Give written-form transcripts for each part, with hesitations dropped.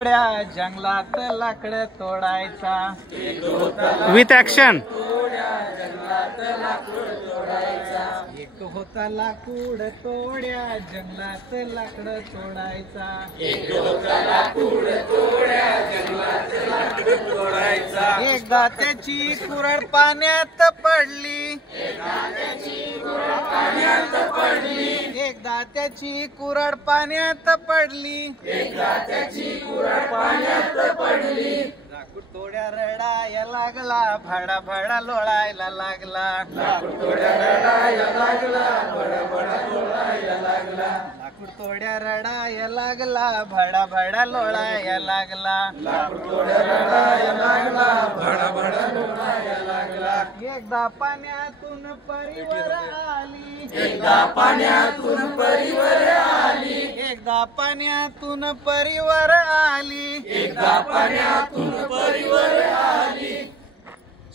जंगलात लाकड तोडायचा with action. एक होता लाकूड तोड्या जंगलात लाकड तोडायचा। एकदा त्याची कुऱ्हाड पाण्यात पडली। एकदा त्याची कुऱ्हाड पाण्यात पडली। लाकूड तोड्या रडाया लागला भडा भडा लोळायला लागला। लाकूड तोड्या रडाया लागला भडा भडा लोळायला लागला। लाकूड तोड्या रडाया लागला भडा भडा लोळायला लागला। लाकूड तोड्या रडाया लागला भडा भडा लोळायला लागला। एकदा पाण्यातून परिवर आली। एकदा पाण्यातून परिवर आली। एकदा पाण्यातून परिवर आली। एकदा पाण्यातून परिवर आली।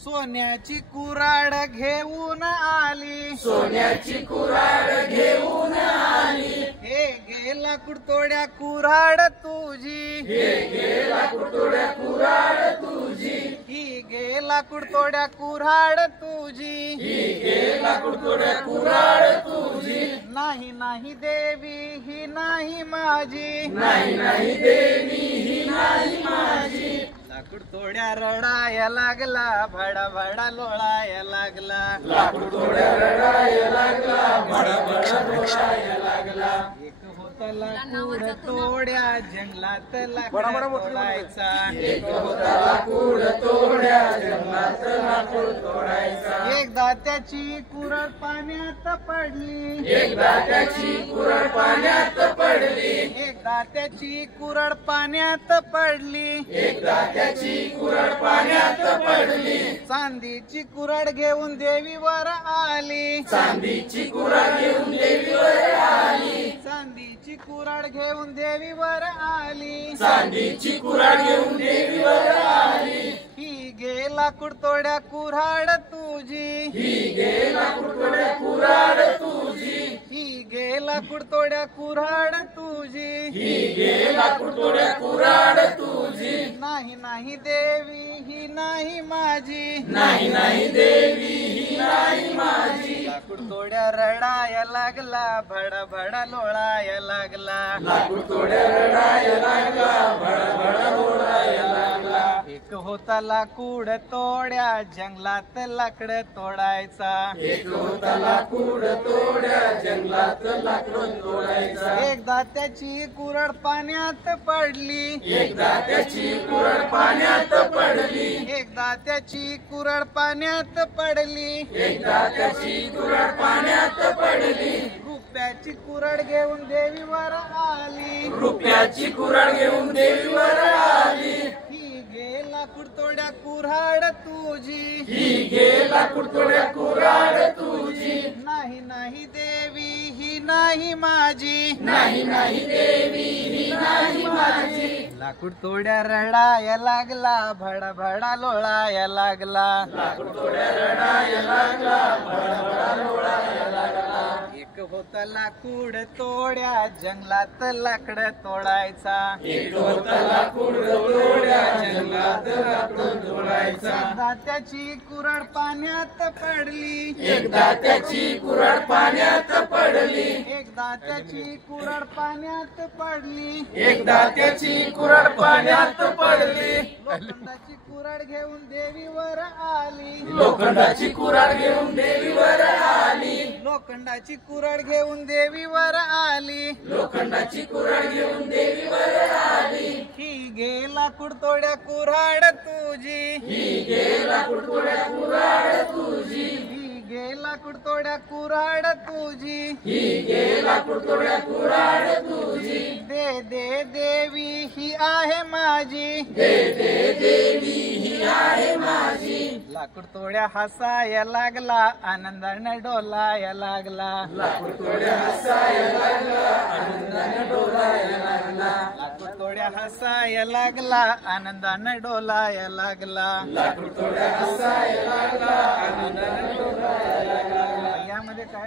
सोन्याची कुऱ्हाड घेऊन आली। सोन्याची कुऱ्हाड घेऊन आली। हे घे लाकूड तोड्या कुऱ्हाड तुझी। हे घे लाकूड तोड्या कुऱ्हाड तुझी। ही घे लाकूड तोड्या कुऱ्हाड तुझी। ही घे लाकूड तोड्या कुऱ्हाड तुझी। नाही नाही देवी ही नाही माझी। नाही नाही देवी ही नाही माझी। लाकूड तोड्या रडाया लागला भडा भडा लोळाया लागला। लाकूड तोड्या रडाया लागला भडा भडा लोळाया लागला। एक होता लाकूड तोड्या जंगलात लाकूड तोडायचा। एक होता लाकूड तोड्या जंगलात लाकूड तोडायचा। एकदा त्याची कुऱ्हाड पाण्यात पडली। एकदा त्याची कुऱ्हाड पाण्यात पडली। एकदा त्याची कुऱ्हाड पाण्यात पडली। एकदा त्याची कुऱ्हाड पाण्यात पडली। चांदीची कुऱ्हाड घेऊन देवीवर आली। चांदीची कुऱ्हाड घेऊन देवीवर आली। चांदीची कुऱ्हाड घेऊन देवीवर आली। चांदीची कुऱ्हाड घेऊन देवीवर आली। ही घे लाकूड तोड्या कुऱ्हाड तुझी। ही घे लाकूड तोड्या कुऱ्हाड तुझी। ही घे लाकूड तोड्या कुऱ्हाड तुझी। ही घे लाकूड तोड्या कुऱ्हाड तुझी। नाही नाही देवी ही नाही माझी। नाही नाही देवी ही नाही माझी। लाकूड तोड्या रडाया लागला भडा भडा लोळाया लागला। लाकूड तोड्या रडाया लागला भडा भडा लोळाया लागला। एक होता लाकूड तोड्या जंगलात लाकड तोडायचा। एक होता लाकूड तोड्या जंगलात लाकड तोडायचा। एकदा त्याची कुऱ्हाड पाण्यात पडली। एकदा त्याची कुऱ्हाड पाण्यात पडली। एकदा त्याची कुऱ्हाड पाण्यात पडली। एकदा त्याची कुऱ्हाड पाण्यात पडली। रुपयाची कुऱ्हाड घेऊन देवीवर आली। रुपयाची कुऱ्हाड घेऊन देवीवर आली। ही घे लाकूड तोड्या कुऱ्हाड तुझी। ही घे लाकूड तोड्या कुऱ्हाड तुझी। नाही नाही देवी ही नाही माझी। नाही नाही देवी ही नाही माझी। लाकूड तोड्या रडाया लागला भडा भडा लोळाया लागला। लाकूड तोड्या रडाया लागला भडा भडा लोळाया लागला। एक होता लाकूड तोड्या जंगलात लाकड तोडायचा। एक होता लाकूड तोड्या जंगलात लाकड तोडायचा। एकदा त्याची कुऱ्हाड पाण्यात पडली। एकदा त्याची कुऱ्हाड पाण्यात पडली। एकदा त्याची कुऱ्हाड पाण्यात पडली। एकदा त्याची कुऱ्हाड पाण्यात पडली। लोखंडाची कुऱ्हाड घेऊन देवीवर आली। लोखंडाची कुऱ्हाड घेऊन देवीवर आली। लोखंडाची कुऱ्हाड घेऊन देवीवर आली। लोखंडाची कुऱ्हाड घेऊन देवीवर आली। ही घे लाकूड तोड्या कुऱ्हाड तुझी। ही घे लाकूड तोड्या कुऱ्हाड तुझी। ही घे लाकूड तोड्या कुऱ्हाड तुझी। ही घे लाकूड तोड्या कुऱ्हाड तुझी। दे दे देवी ही आहे माझी। दे दे देवी ही आहे माझी। लाकूड तोड्या हसाया लागला आनंदाने डोलाया लागला। लाकूड तोड्या हसाया लागला आनंदाने डोलाया लागला। लाकूड तोड्या हसाया लागला आनंदाने डोलाया लागला। लाकूड तोड्या हसाया लागला आनंदाने डोलाया लागला। यामध्ये काय